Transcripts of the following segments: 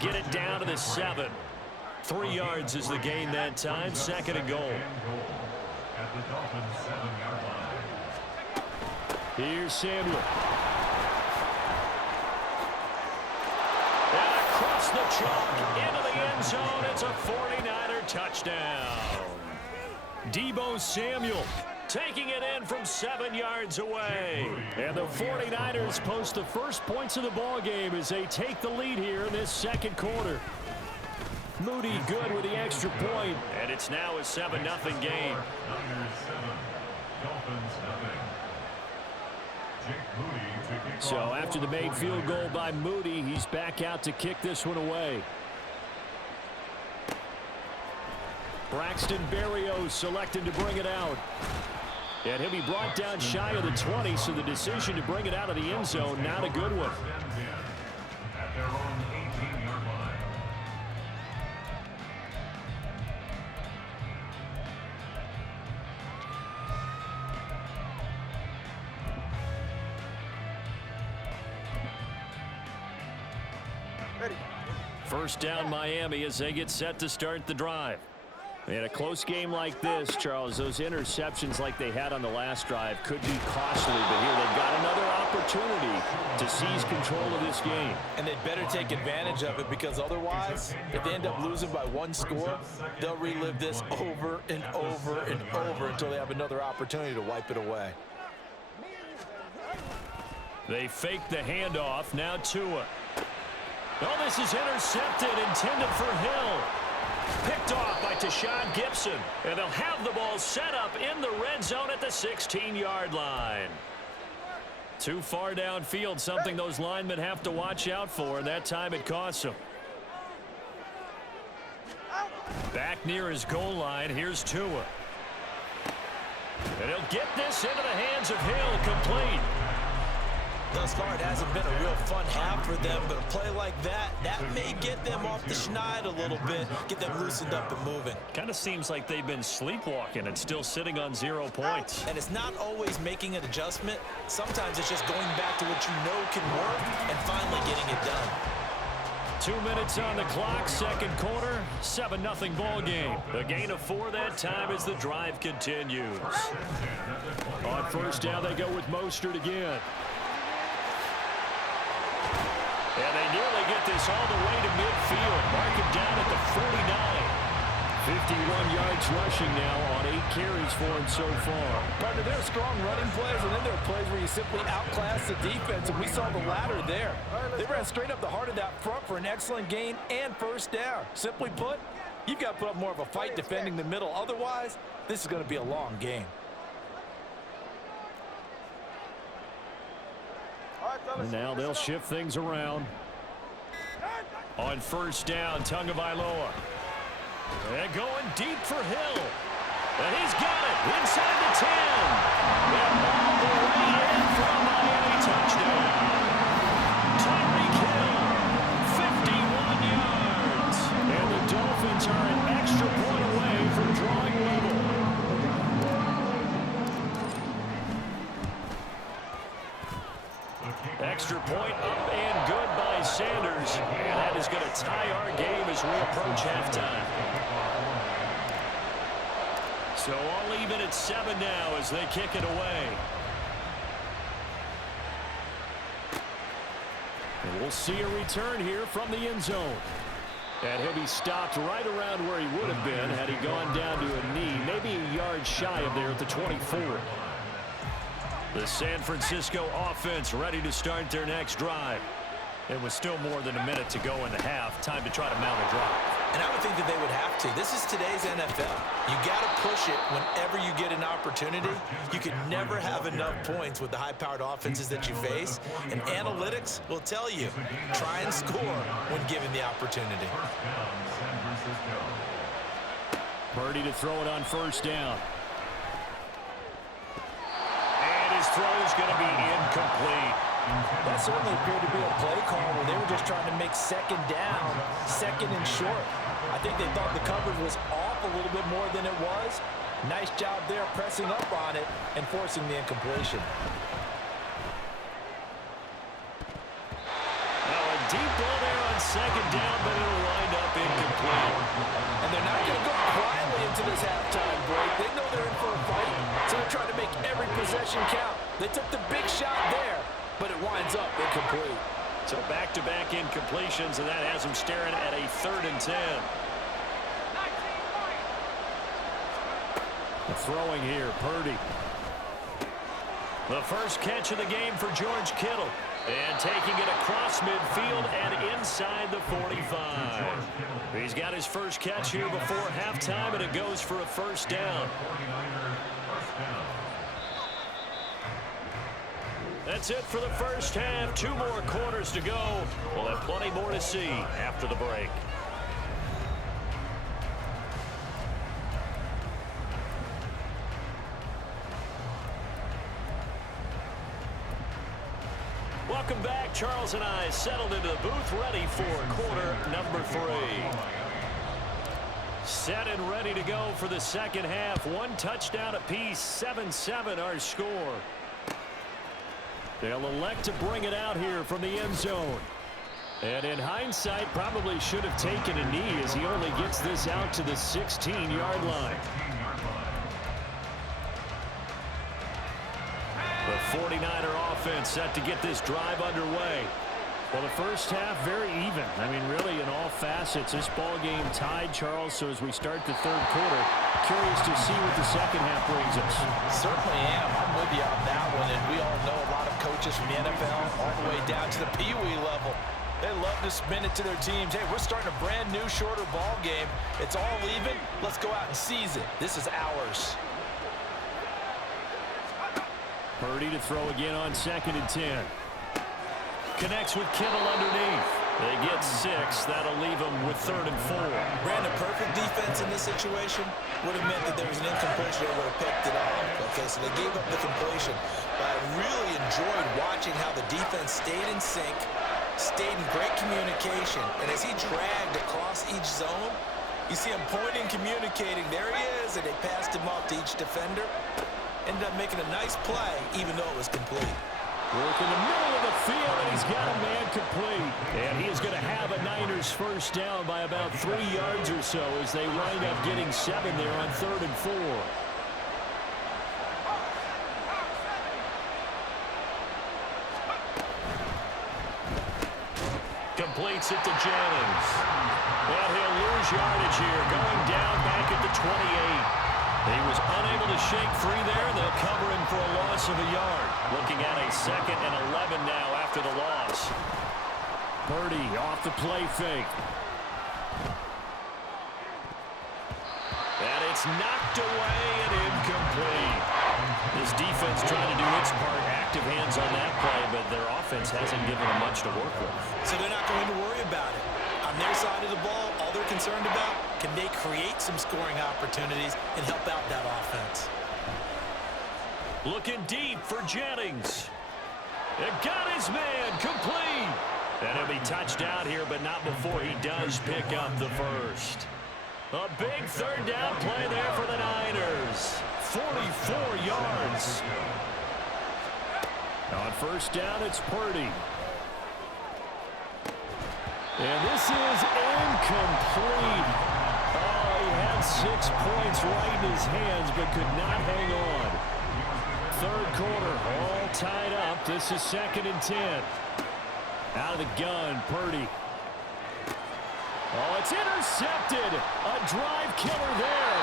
get it down to the 7. 3 yards is the gain that time. 2nd and goal. At the Dolphins' 7-yard line. Here's Samuel. And across the chalk into the end zone. It's a 49er touchdown. Deebo Samuel taking it in from 7 yards away. And the 49ers post the first points of the ball game as they take the lead here in this 2nd quarter. Moody good with the extra point, and it's now a 7-0 game. So after the made field goal by Moody, he's back out to kick this one away. Braxton Berrios selected to bring it out. And he'll be brought down shy of the 20, so the decision to bring it out of the end zone, not a good one. At their own 18-yard line. First down Miami as they get set to start the drive. In a close game like this, Charles, those interceptions like they had on the last drive could be costly, but here they've got another opportunity to seize control of this game. And they'd better take advantage of it, because otherwise, if they end up losing by 1 score, they'll relive this over and over and over until they have another opportunity to wipe it away. They fake the handoff. Now Tua. Oh, this is intercepted, intended for Hill. Picked off by Tashawn Gibson. And they'll have the ball set up in the red zone at the 16-yard line. Too far downfield, something those linemen have to watch out for, and that time it costs them. Back near his goal line, here's Tua. And he'll get this into the hands of Hill, complete. Thus far, it hasn't been a real fun half for them, but a play like that may get them off the schneid a little bit, get them loosened up and moving. Kind of seems like they've been sleepwalking and still sitting on 0 points. And it's not always making an adjustment. Sometimes it's just going back to what you know can work and finally getting it done. 2 minutes on the clock, 2nd quarter, 7-0 ball game. A gain of 4 that time as the drive continues. On first down, they go with Mostert again. And they nearly get this all the way to midfield. Mark it down at the 49. 51 yards rushing now on 8 carries for him so far. Partner, there are strong running plays, and then there are plays where you simply outclass the defense, and we saw the latter there. They ran straight up the heart of that front for an excellent gain and first down. Simply put, you've got to put up more of a fight defending the middle. Otherwise, this is going to be a long game. And now they'll shift things around. On first down, Tagovailoa. And going deep for Hill. And he's got it inside the 10. And all the way in for a Miami touchdown. Tyreek Hill, 51 yards. And the Dolphins are an extra point away from drawing level. Extra point up and good by Sanders. And that is going to tie our game as we approach halftime. So all even at 7 now as they kick it away. And we'll see a return here from the end zone. And he'll be stopped right around where he would have been had he gone down to a knee, maybe a yard shy of there at the 24. The San Francisco offense ready to start their next drive. It was still more than a minute to go in the half. Time to try to mount a drive. And I would think that they would have to. This is today's NFL. You got to push it whenever you get an opportunity. You can never have enough points with the high-powered offenses that you face. And analytics will tell you, try and score when given the opportunity. Purdy to throw it on first down. His throw is going to be incomplete. That certainly appeared to be a play call where they were just trying to make second down, second and short. I think they thought the coverage was off a little bit more than it was. Nice job there pressing up on it and forcing the incompletion. Now a deep ball there on second down, but it'll wind up incomplete. And they're not going to go quietly into this halftime break. They know they're in for a fight, so they're trying to make every possession count. They took the big shot there, but it winds up incomplete. So back-to-back incompletions, and that has them staring at a 3rd and 10. Throwing here, Purdy. The first catch of the game for George Kittle. And taking it across midfield and inside the 45. He's got his first catch here before halftime, and it goes for a 1st down. That's it for the first half. 2 more quarters to go. We'll have plenty more to see after the break. Welcome back. Charles and I settled into the booth, ready for quarter number 3. Set and ready to go for the second half. 1 touchdown apiece, 7-7 our score. They'll elect to bring it out here from the end zone. And in hindsight, probably should have taken a knee as he only gets this out to the 16-yard line. The 49er offense set to get this drive underway. Well, the first half very even. I mean, really in all facets, this ball game tied, Charles. So as we start the 3rd quarter, curious to see what the second half brings us. Certainly am. I'm with you on that one. And we all know a lot of coaches from the NFL all the way down to the Pee Wee level. They love to spin it to their teams. Hey, we're starting a brand new, shorter ball game. It's all even. Let's go out and seize it. This is ours. Purdy to throw again on 2nd and 10. Connects with Kittle underneath. They get 6. That'll leave them with 3rd and 4. Brandon, perfect defense in this situation would have meant that there was an incompletion. They would have picked it off. Okay, so they gave up the completion. But I really enjoyed watching how the defense stayed in sync, stayed in great communication. And as he dragged across each zone, you see him pointing, communicating. There he is, and they passed him off to each defender. Ended up making a nice play, even though it was complete. Work in the middle of the field, and he's got a man complete. And he is going to have a Niners first down by about 3 yards or so as they wind up getting 7 there on 3rd and 4. Completes it to Jennings. And he'll lose yardage here, going down back at the 28. He was unable to shake free there. They'll cover him for a loss of a yard. Looking at a 2nd and 11 now after the loss. Purdy off the play fake. And it's knocked away and incomplete. This defense trying to do its part. Active hands on that play, but their offense hasn't given them much to work with. So they're not going to worry about it. On their side of the ball, all they're concerned about, can they create some scoring opportunities and help out that offense? Looking deep for Jennings. It got his man complete. And he'll be touched out here, but not before he does pick up the first. A big 3rd down play there for the Niners. 44 yards. On 1st down, it's Purdy. And this is incomplete. Oh, he had 6 points right in his hands, but could not hang on. 3rd quarter, all tied up. This is 2nd and 10. Out of the gun, Purdy. Oh, it's intercepted. A drive killer there.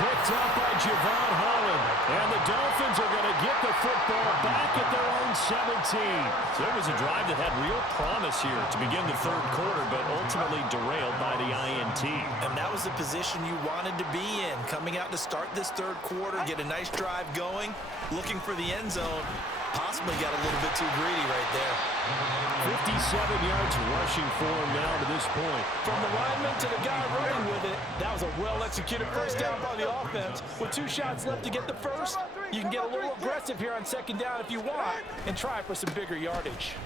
Picked up by Javon Holland. And the Dolphins are going to get the football back at their own 17. So it was a drive that had real promise here to begin the 3rd quarter, but ultimately derailed by the INT. And that was the position you wanted to be in. Coming out to start this 3rd quarter, get a nice drive going, looking for the end zone. Possibly got a little bit too greedy right there. 57 yards rushing for him now to this point. From the lineman to the guy running with it, that was a well-executed first down by the offense. With 2 shots left to get the first, you can get a little aggressive here on 2nd down if you want and try for some bigger yardage.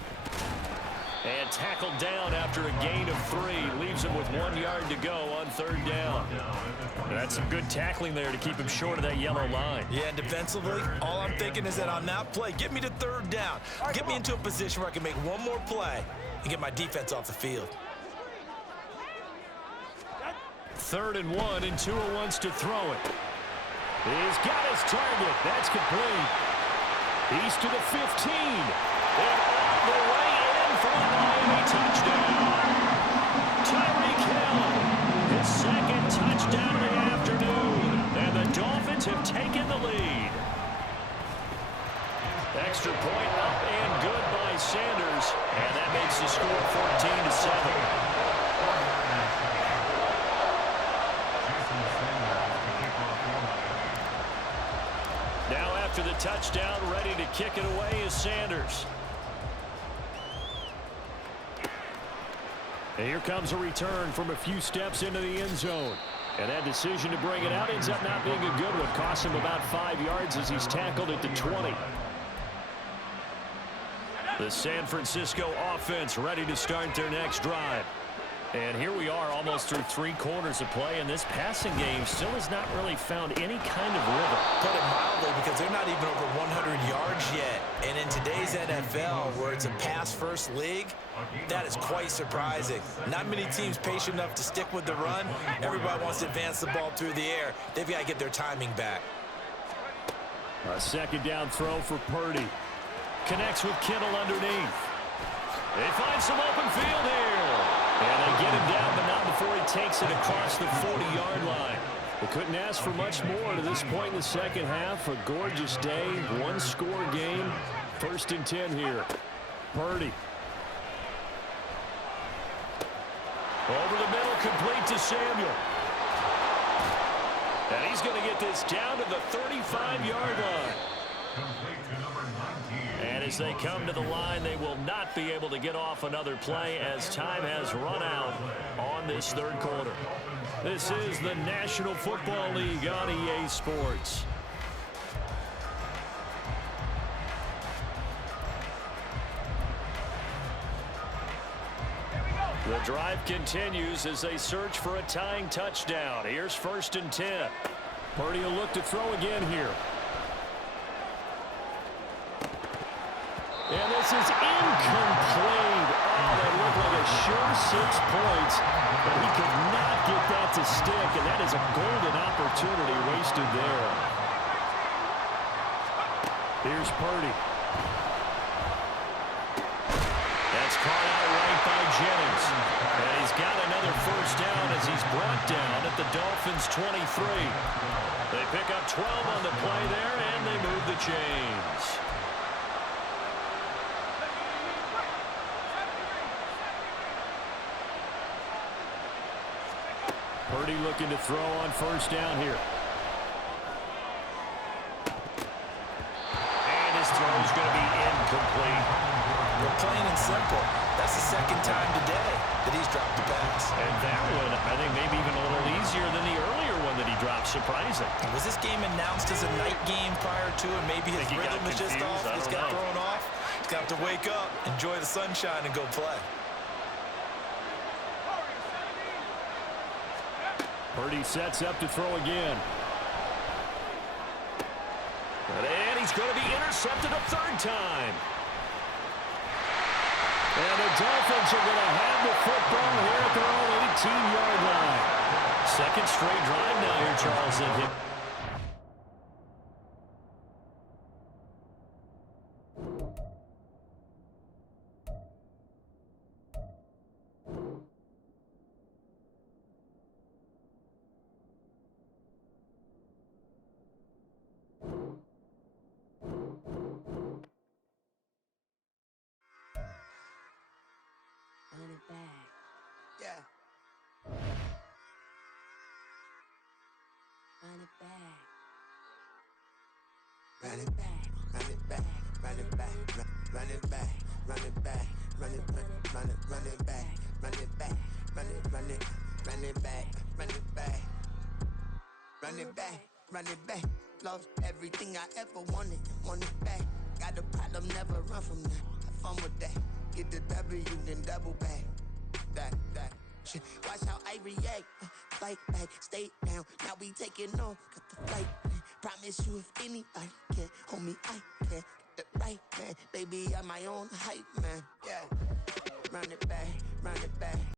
And tackled down after a gain of 3. Leaves him with 1 yard to go on 3rd down. That's some good tackling there to keep him short of that yellow line. Yeah, and defensively, all I'm thinking is that on that play, get me to 3rd down. Get me into a position where I can make one more play. and get my defense off the field. 3rd and 1, and Tua wants to throw it. He's got his target. That's complete. He's to the 15. And all the way in for a Miami touchdown. Tyreek Hill, his 2nd touchdown of the afternoon. And the Dolphins have taken the lead. Extra point up and good by Sanders. And that makes the score 14-7. Now after the touchdown, ready to kick it away is Sanders. And here comes a return from a few steps into the end zone. And that decision to bring it out ends up not being a good one. Costs him about 5 yards as he's tackled at the 20. The San Francisco offense ready to start their next drive. And here we are almost through 3 quarters of play, and this passing game still has not really found any kind of rhythm. Put it mildly, because they're not even over 100 yards yet. And in today's NFL, where it's a pass-first league, that is quite surprising. Not many teams patient enough to stick with the run. Everybody wants to advance the ball through the air. They've got to get their timing back. A 2nd down throw for Purdy. Connects with Kittle underneath. They find some open field here. And they get him down, but not before he takes it across the 40-yard line. They couldn't ask for much more to this point in the second half. A gorgeous day, 1-score game. 1st and 10 here. Purdy. Over the middle, complete to Samuel. And he's going to get this down to the 35-yard line. And as they come to the line, they will not be able to get off another play as time has run out on this 3rd quarter. This is the National Football League on EA Sports. The drive continues as they search for a tying touchdown. Here's 1st and 10. Purdy will look to throw again here. And this is incomplete. Oh, that looked like a sure 6 points, but he could not get that to stick, and that is a golden opportunity wasted there. Here's Purdy. That's caught out right by Jennings. And he's got another 1st down as he's brought down at the Dolphins' 23. They pick up 12 on the play there, and they move the chains. Purdy looking to throw on 1st down here. And his throw is going to be incomplete. Well, plain and simple, that's the 2nd time today that he's dropped the pass. And that one, I think, maybe even a little easier than the earlier one that he dropped. Surprising. Was this game announced as a night game prior to it? Maybe his rhythm is just off. He's got thrown off. He's got to wake up, enjoy the sunshine, and go play. Purdy sets up to throw again. And he's going to be intercepted a 3rd time. And the Dolphins are going to have the football here at their own 18-yard line. 2nd straight drive now here, Charles. Run it back. Yeah. Run it back. Run it back. Run it back. Run it back. Run it back. Run it back. Run it back. Run it back. Run it back. Run it back. Run it back. Run it back. Run it back. Run it back. Lost everything I ever wanted. Want it back. Got a problem, never run from that. Have fun with that. Get the W, then double back. That shit. Watch how I react. Fight back, stay down. Now we taking off. Got the flight plan. Promise you if anybody can, homie, I can. Get the right man. Baby, I'm my own hype man. Yeah. run it back, run it back.